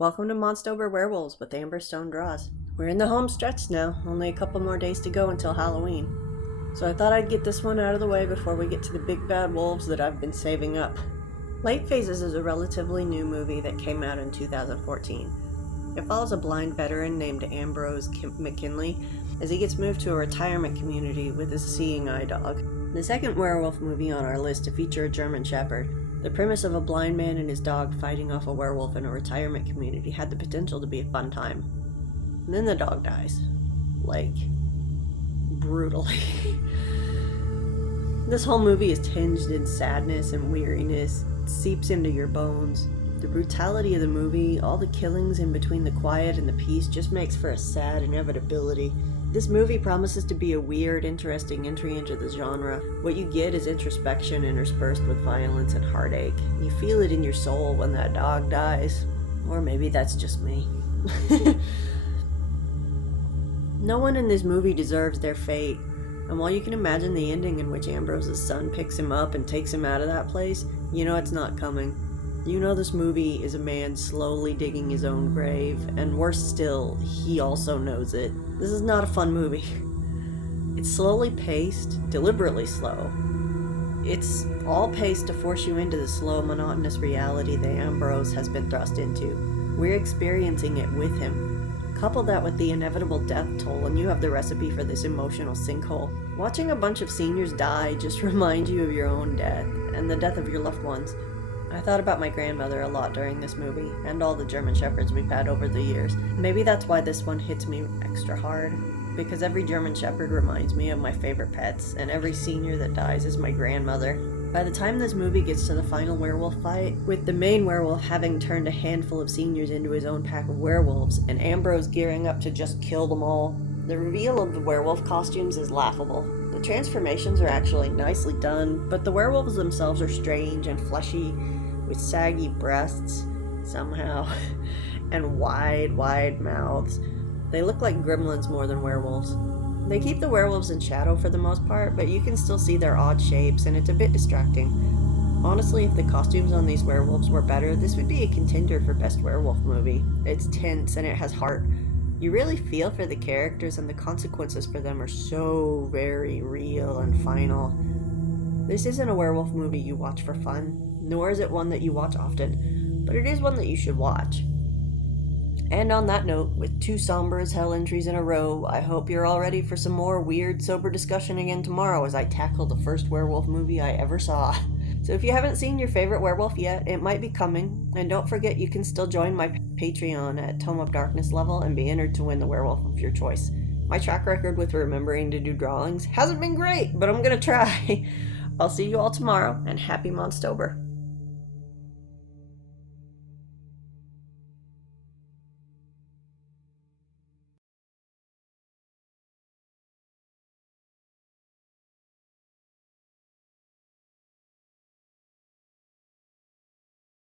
Welcome to Monstober Werewolves with Amberstone Draws. We're in the home stretch now, only a couple more days to go until Halloween. So I thought I'd get this one out of the way before we get to the big bad wolves that I've been saving up. Late Phases is a relatively new movie that came out in 2014. It follows a blind veteran named Ambrose McKinley as he gets moved to a retirement community with his seeing eye dog. The second werewolf movie on our list to feature a German Shepherd. The premise of a blind man and his dog fighting off a werewolf in a retirement community had the potential to be a fun time. And then the dog dies. Like, brutally. This whole movie is tinged in sadness and weariness. It seeps into your bones. The brutality of the movie, all the killings in between the quiet and the peace just makes for a sad inevitability. This movie promises to be a weird, interesting entry into the genre. What you get is introspection interspersed with violence and heartache. You feel it in your soul when that dog dies. Or maybe that's just me. No one in this movie deserves their fate. And while you can imagine the ending in which Ambrose's son picks him up and takes him out of that place, you know it's not coming. You know this movie is a man slowly digging his own grave, and worse still, he also knows it. This is not a fun movie. It's slowly paced, deliberately slow. It's all paced to force you into the slow, monotonous reality that Ambrose has been thrust into. We're experiencing it with him. Couple that with the inevitable death toll, and you have the recipe for this emotional sinkhole. Watching a bunch of seniors die just reminds you of your own death, and the death of your loved ones. I thought about my grandmother a lot during this movie, and all the German Shepherds we've had over the years. Maybe that's why this one hits me extra hard, because every German Shepherd reminds me of my favorite pets, and every senior that dies is my grandmother. By the time this movie gets to the final werewolf fight, with the main werewolf having turned a handful of seniors into his own pack of werewolves, and Ambrose gearing up to just kill them all, the reveal of the werewolf costumes is laughable. The transformations are actually nicely done, but the werewolves themselves are strange and fleshy, with saggy breasts, somehow, and wide mouths. They look like gremlins more than werewolves. They keep the werewolves in shadow for the most part, but you can still see their odd shapes, and it's a bit distracting. Honestly, if the costumes on these werewolves were better, this would be a contender for Best Werewolf Movie. It's tense and it has heart. You really feel for the characters, and the consequences for them are so very real and final. This isn't a werewolf movie you watch for fun, nor is it one that you watch often, but it is one that you should watch. And on that note, with 2 somber as hell entries in a row, I hope you're all ready for some more weird, sober discussion again tomorrow as I tackle the first werewolf movie I ever saw. So if you haven't seen your favorite werewolf yet, it might be coming, and don't forget you can still join my Patreon at Tome of Darkness level and be entered to win the werewolf of your choice. My track record with remembering to do drawings hasn't been great, but I'm gonna try. I'll see you all tomorrow, and happy Monstober.